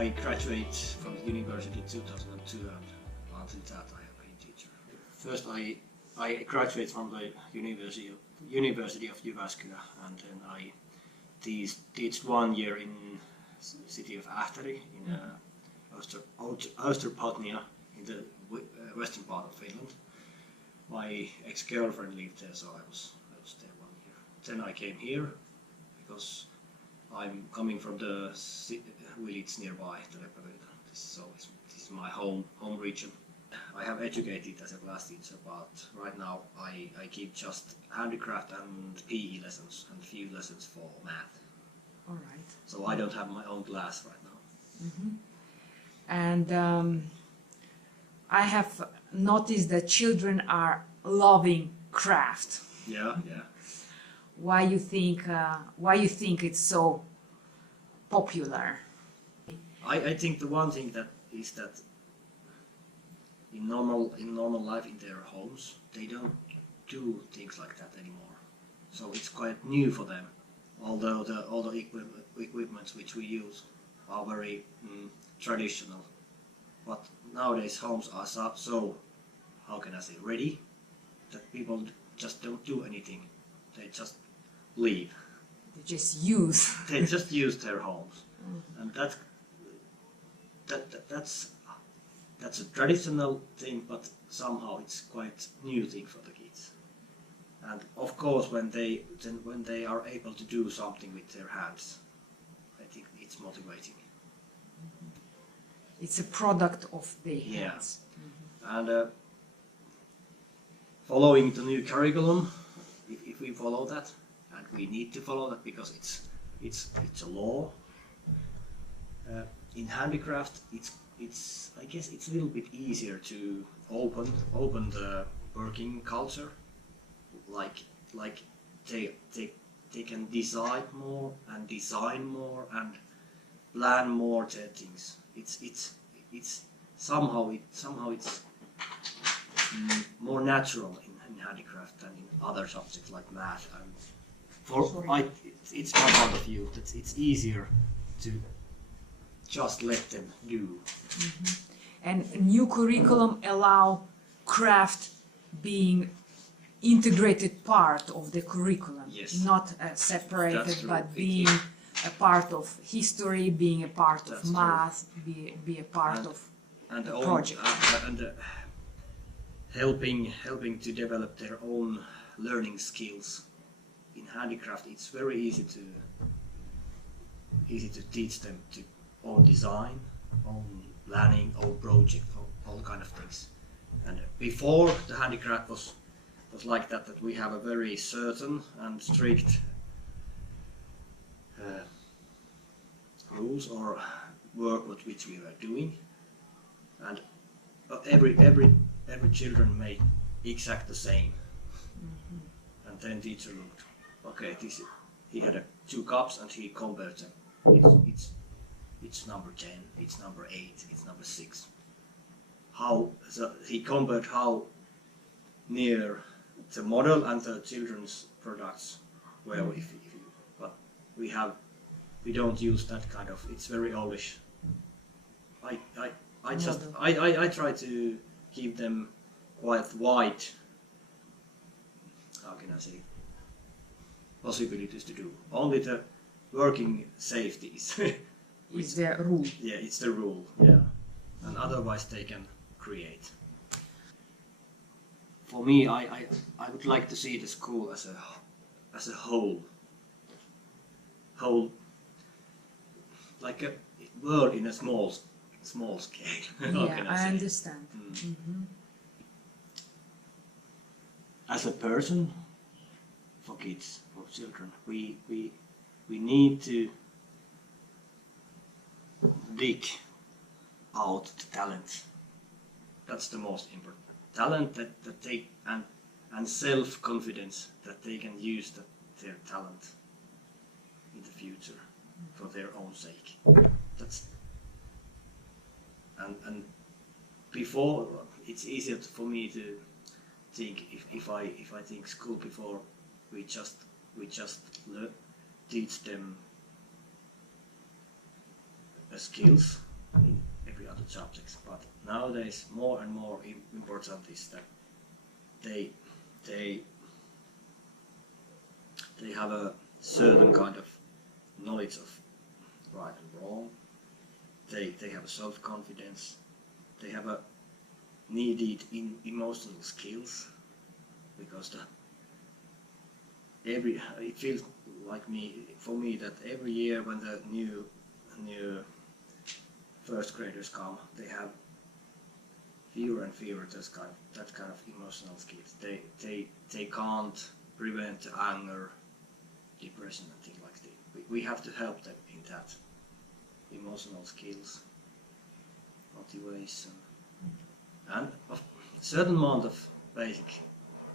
I graduated from the university in 2002, and until that I have been teacher. First I graduated from the University of Jyväskylä, and then I teach 1 year in city of Ahteri in Österbottnia in the western part of Finland. My ex-girlfriend lived there, so I was there 1 year. Then I came here because I'm coming from the village nearby, so this is my home region. I have educated as a class teacher, but right now I keep just handicraft and PE lessons and few lessons for math. All right. So I don't have my own class right now. Mm-hmm. And I have noticed that children are loving craft. Yeah. Why you think it's so popular? I think the one thing that is that in normal life in their homes they don't do things like that anymore. So it's quite new for them. Although all the equipments which we use are very traditional, but nowadays homes are so how can I say ready that people just don't do anything. They just leave. They just use. They just use their homes, and that's a traditional thing, but somehow it's quite new thing for the kids. And of course, when they are able to do something with their hands, I think it's motivating. It's a product of their hands. Yeah. Mm-hmm. And following the new curriculum, if we follow that, and we need to follow that because it's a law. In handicraft, I guess it's a little bit easier to open the working culture. Like they can decide more and design more and plan more their things. It's somehow it's more natural in handicraft than in other subjects like math. And it's my point of view that it's easier to just let them do. Mm-hmm. And new curriculum allow craft being integrated part of the curriculum, yes. Not separated, but being a part of history, being a part of math, be a part of the project. And helping to develop their own learning skills. In handicraft, it's very easy to teach them to own design, own planning, own project, all kind of things. And before the handicraft was like that we have a very certain and strict rules or work which we were doing, and every children made exact the same. Mm-hmm. And then teacher looked, okay, he had 2 cups and he compared them. It's number 10, it's number 8, it's number 6. So he compared how near the model and the children's products were. But we don't use that kind of. It's very oldish. I try to keep them quite wide. How can I say? Possibilities to do. Only the working safety is the rule. Yeah, it's the rule. Yeah, and otherwise they can create. For me, I would like to see the school as a whole, like a world in a small scale. Yeah, I understand. Mm-hmm. As a person, for kids, for children, we need to dig out the talent. That's the most important. Talent that they and self-confidence that they can use their talent in the future for their own sake. That's and before it's easier for me to think if I think school before we just teach them skills in every other subjects. But nowadays, more and more important is that they have a certain kind of knowledge of right and wrong. They have a self-confidence. They have a needed emotional skills, because it feels like for me that every year when the new first graders come, they have fewer and fewer that kind of emotional skills. They can't prevent anger, depression and things like that. We have to help them in that emotional skills, motivation, and a certain amount of basic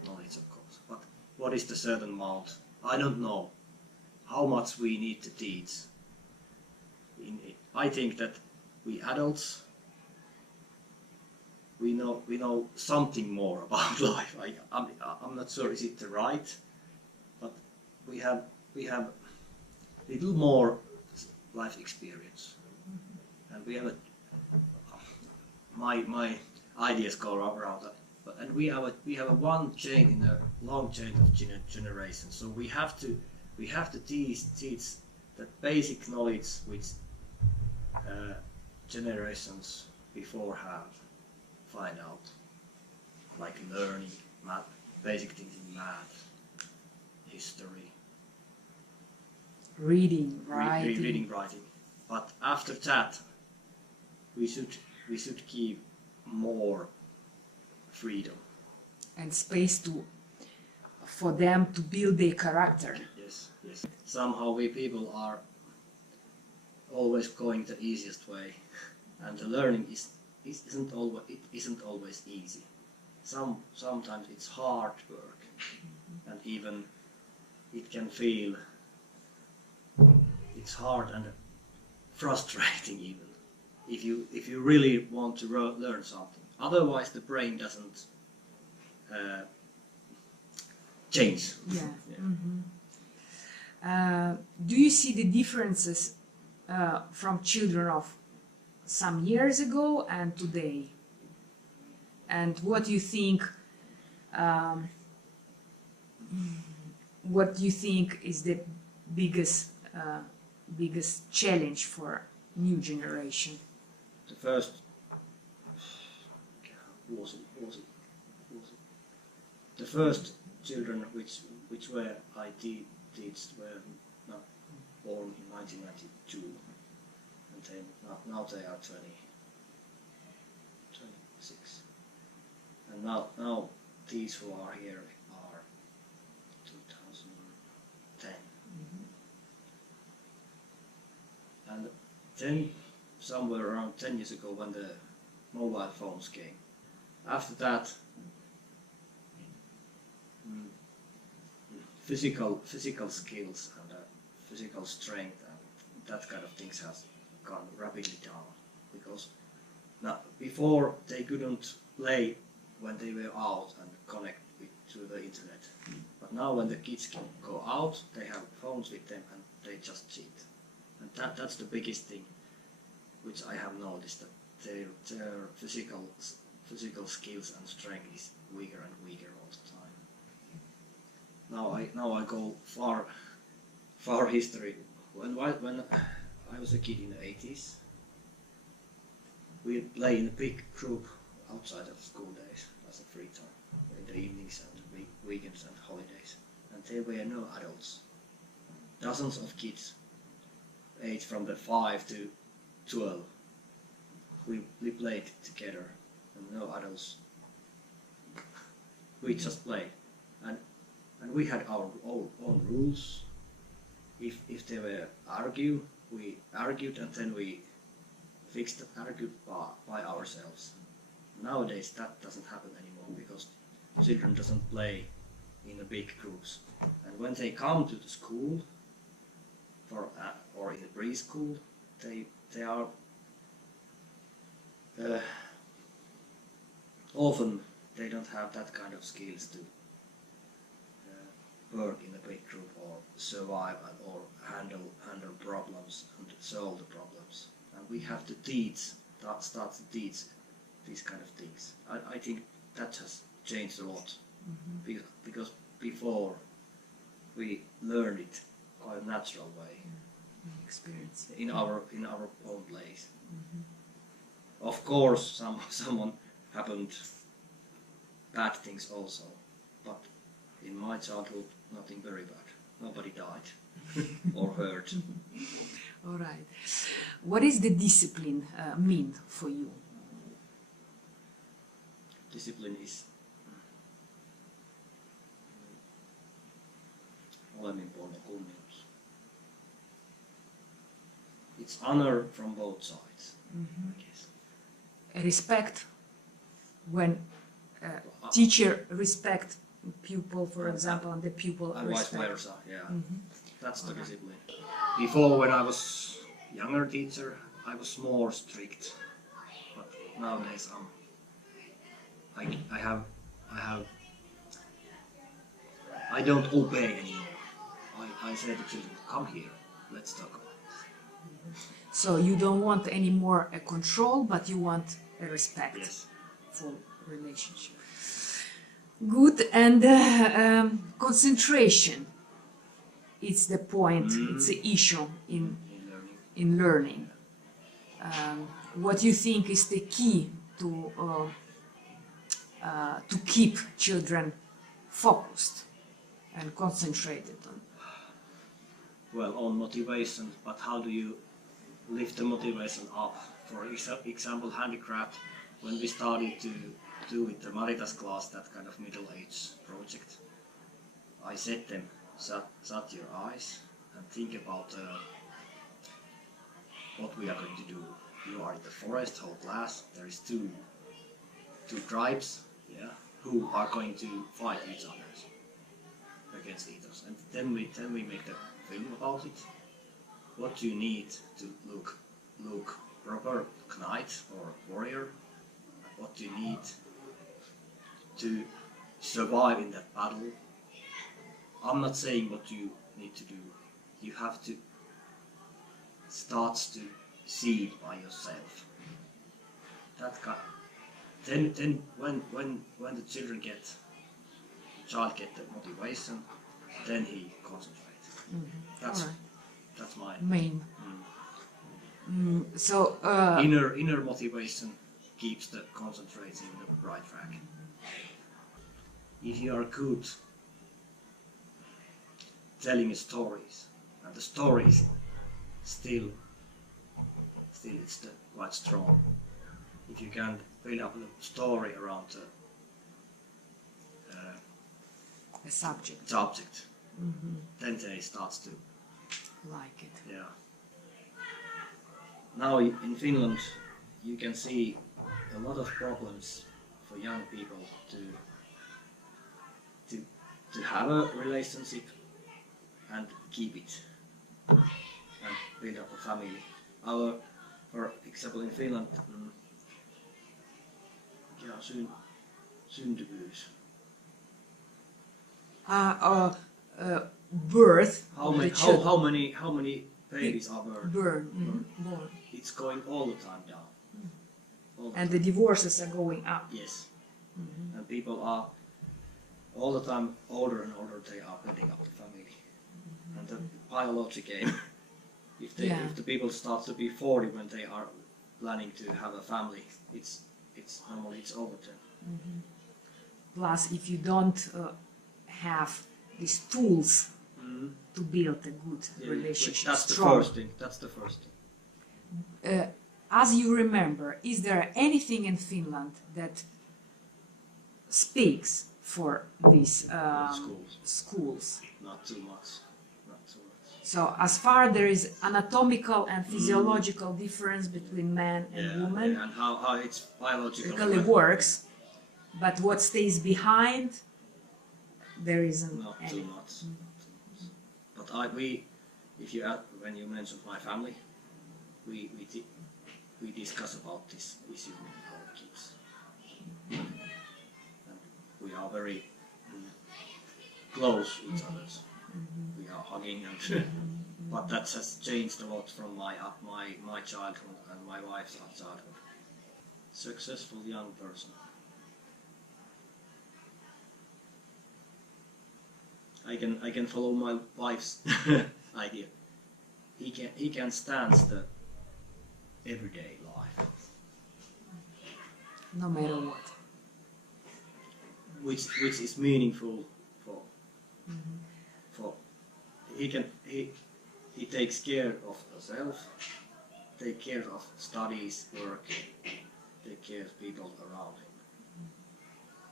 knowledge, of course. But what is the certain amount? I don't know how much we need to teach. I think that we adults, we know something more about life. I'm not sure is it the right, but we have little more life experience, and we have my ideas go around that. And we have a one chain in a long chain of generations. So we have to teach that basic knowledge which generations before have find out, like learning, math, basic things in math, history, reading, writing. Reading, writing. But after that, we should keep more freedom and space for them to build their character. Yes. Somehow we people are always going the easiest way, and the learning isn't always easy. Sometimes it's hard work, and even it can feel it's hard and frustrating even if you really want to learn something. Otherwise, the brain doesn't change. Yeah. Mm-hmm. Do you see the differences from children of some years ago and today? And what do you think? What do you think is the biggest challenge for new generation? The first the first children which were I teach were not born in 1992, and now they are 26, and now these who are here are 2010, and then somewhere around 10 years ago when the mobile phones came. After that, physical skills and physical strength and that kind of things has gone rapidly down, because now before they couldn't play when they were out and connect to the internet, but now when the kids can go out, they have phones with them and they just cheat, and that's the biggest thing which I have noticed, that their physical skills and strength is weaker and weaker all the time. Now I go far history. When I was a kid in the 80s, we play in a big group outside of school days as a free time, in the evenings and weekends and holidays. And there were no adults. Dozens of kids, aged from the 5 to 12. We played together, and no adults. We just played, and we had our own rules. If they were we argued, and then we fixed the argument by ourselves. Nowadays that doesn't happen anymore, because children doesn't play in the big groups, and when they come to the school or in the preschool, they are often they don't have that kind of skills to work in a big group or survive or handle problems and solve the problems. and we have to start to teach these kind of things. I think that has changed a lot, because before we learned it quite a natural way, experience in our own place. Of course, someone happened bad things also, but in my childhood, nothing very bad. Nobody died or hurt. All right. What is the discipline mean for you? Discipline is olemminpuolinen kunnioitus. It's honor from both sides, I guess. Respect, when teacher respect pupil, for example, and the pupil and respect. vice versa, yeah. That's the discipline. Before, when I was younger teacher, I was more strict, but nowadays I don't obey anymore. I say to children, come here, let's talk about it. So you don't want any more a control, but you want a respect. Yes. For relationship. Good. And concentration. It's the point. It's the issue in learning. What do you think is the key to keep children focused and concentrated on? Well, on motivation, but how do you lift the motivation up? For example, handicraft, when we started to do with the Marita's class that kind of middle-age project, I said them, shut your eyes and think about what we are going to do. You are in the forest, whole class, there is two tribes, yeah, who are going to fight each other against each other. And then we make the film about it. What do you need to look proper knight or warrior? What do you need to survive in that battle? I'm not saying what you need to do. You have to start to see it by yourself. Then when the child get the motivation, then he concentrates. That's my main. So inner motivation keeps the concentration in the right track. If you are good telling stories, and the stories still it's quite strong. If you can build up the story around the subject, then they start to like it. Yeah. Now in Finland, you can see a lot of problems for young people to have a relationship and keep it and build up a family. For example, in Finland, syntyvyys. Birth. How many babies are born? Born. It's going all the time down. And the divorces are going up. Yes. And people are all the time older and older. They are building up the family. And the biology game. If the people start to be 40 when they are planning to have a family, it's normally it's over then. Plus, if you don't have these tools to build a good relationship, that's the first thing. As you remember, is there anything in Finland that speaks for these schools? Not too much. So as far there is anatomical and physiological difference between man and woman, and how it's biologically works, but what stays behind, there isn't not any. Too much. But when you mentioned my family, we discuss about this issue with our kids, and we are very close each other. We are hugging and But that has changed a lot from my childhood and my wife's childhood. Successful young person. I can follow my wife's idea. He can stand the everyday life. No matter what. Which is meaningful for he takes care of himself, take care of studies, work, take care of people around him.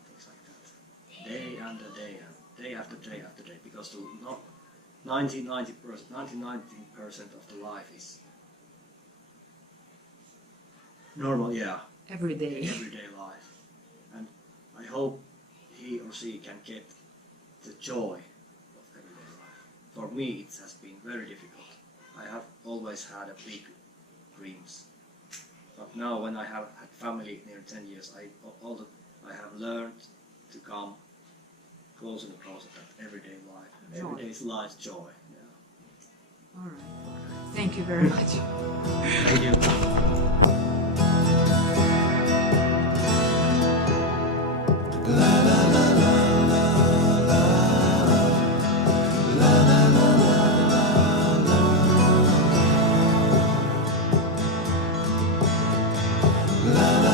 Things like that. Day after day and day after day after day, because 99% of the life is normal, Everyday life. And I hope he or she can get the joy of everyday life. For me it has been very difficult. I have always had a big dreams. But now when I have had family near 10 years, I have learned to come closer and closer to that everyday life. Joy. Everyday's life joy. Yeah. All right. Thank you very much. Thank you. La la